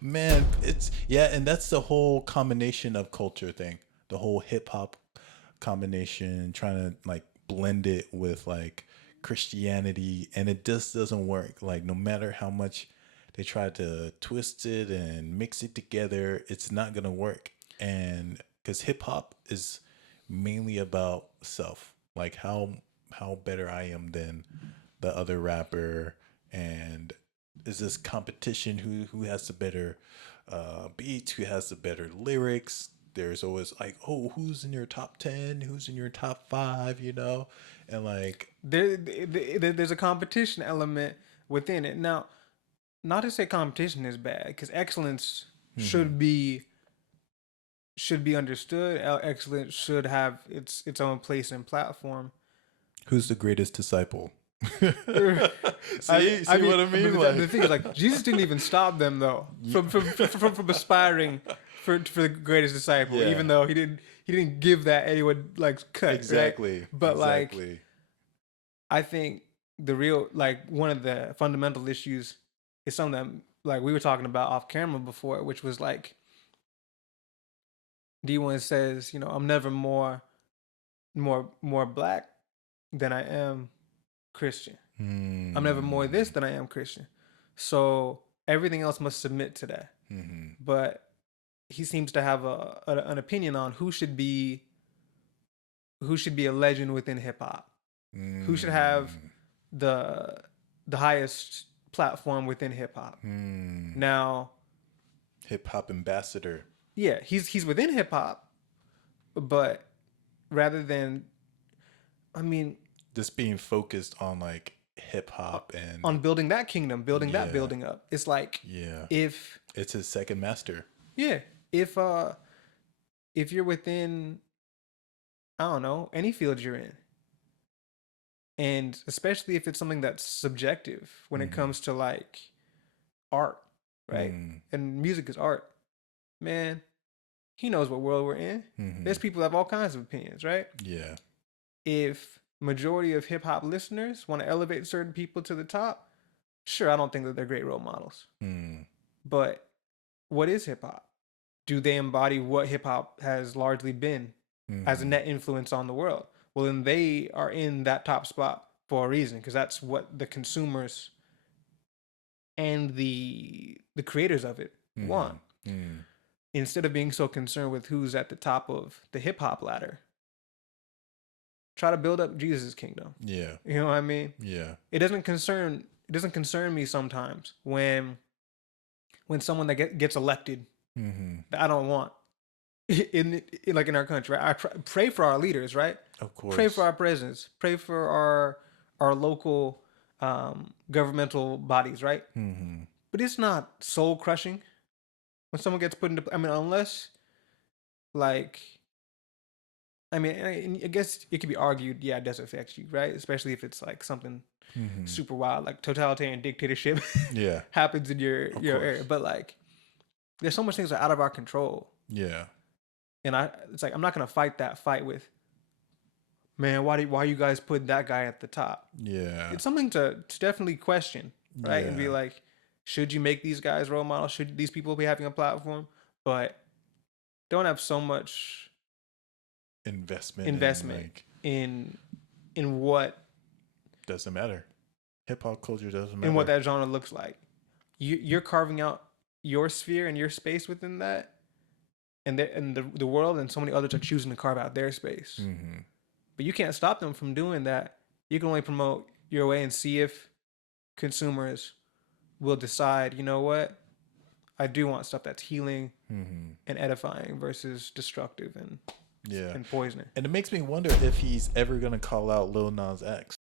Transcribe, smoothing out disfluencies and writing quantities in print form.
Man, it's yeah, and that's the whole combination of culture thing. The whole hip hop combination, trying to like blend it with like Christianity, and it just doesn't work. Like no matter how much they try to twist it and mix it together, it's not gonna work. And because hip hop is mainly about self, like how better I am than the other rapper, and is this competition who has the better beats, who has the better lyrics. There's always like, oh, who's in your top 10, who's in your top 5, and like, There's a competition element within it. Now, not to say competition is bad, because excellence hmm, should be understood. Excellence should have its own place and platform. who's the greatest disciple? I See mean, what I but mean? Like, the thing is, like, Jesus didn't even stop them though from aspiring for the greatest disciple, yeah, even though he didn't give that anyone like cut, right? exactly, But like, exactly. I think the real, like, one of the fundamental issues is something that, like, we were talking about off camera before, which was like D1 says, I'm never more black than I am Christian. I'm never more Hmm. this than I am Christian. So everything else must submit to that. Hmm. But he seems to have an opinion on who should be a legend within hip hop, who should have Hmm. the the highest platform within hip hop. Hmm. Now, Hip hop ambassador. yeah, he's within hip hop, but rather than, I mean, Just being focused on like hip hop and on building that kingdom, building that yeah, building up. It's like, yeah. if It's his second master. yeah, if if you're within, I don't know, any field you're in, and especially if it's something that's subjective when it Hmm. comes to like art, right? Hmm. And music is art. Man, he knows what world we're in. There's Hmm. people that have all kinds of opinions, right? Yeah. If majority of hip hop listeners want to elevate certain people to the top, sure, I don't think that they're great role models. Hmm. But what is hip hop? Do they embody what hip hop has largely been as a Hmm. net influence on the world? Well, then they are in that top spot for a reason, because that's what the consumers and the creators of it want. Hmm. Hmm. Instead of being so concerned with who's at the top of the hip hop ladder, try to build up Jesus' kingdom. Yeah. You know what I mean? Yeah. It doesn't concern me sometimes when someone that gets elected Hmm. that I don't want in like in our country. Right? I pray for our leaders, right? Of Pray for course. our presidents. Pray for our local governmental bodies, right? Hmm. But it's not soul crushing when someone gets put into. I mean, unless, like, I mean, I guess it could be argued, yeah, it does affect you, right? Especially if it's like something Hmm. super wild, like totalitarian dictatorship Yeah. happens in your Of your area. course. But like, there's so much things that are out of our control, Yeah. and it's like I'm not gonna fight that fight with, man. Why you guys put that guy at the top? Yeah. It's something to definitely question, right? And be Yeah. like, should you make these guys role models? Should these people be having a platform? But don't have so much Investment and investment like in in what doesn't matter. Hip hop culture doesn't in what matter. that genre looks like. You're carving out your sphere and your space within that, and the world, and so many others are choosing to carve out their space. Hmm. But you can't stop them from doing that. You can only promote your way and see if consumers will decide, you know what, I do want stuff that's healing Hmm. and edifying versus destructive and Yeah. and poisoning. And it makes me wonder if he's ever gonna call out Lil Nas X.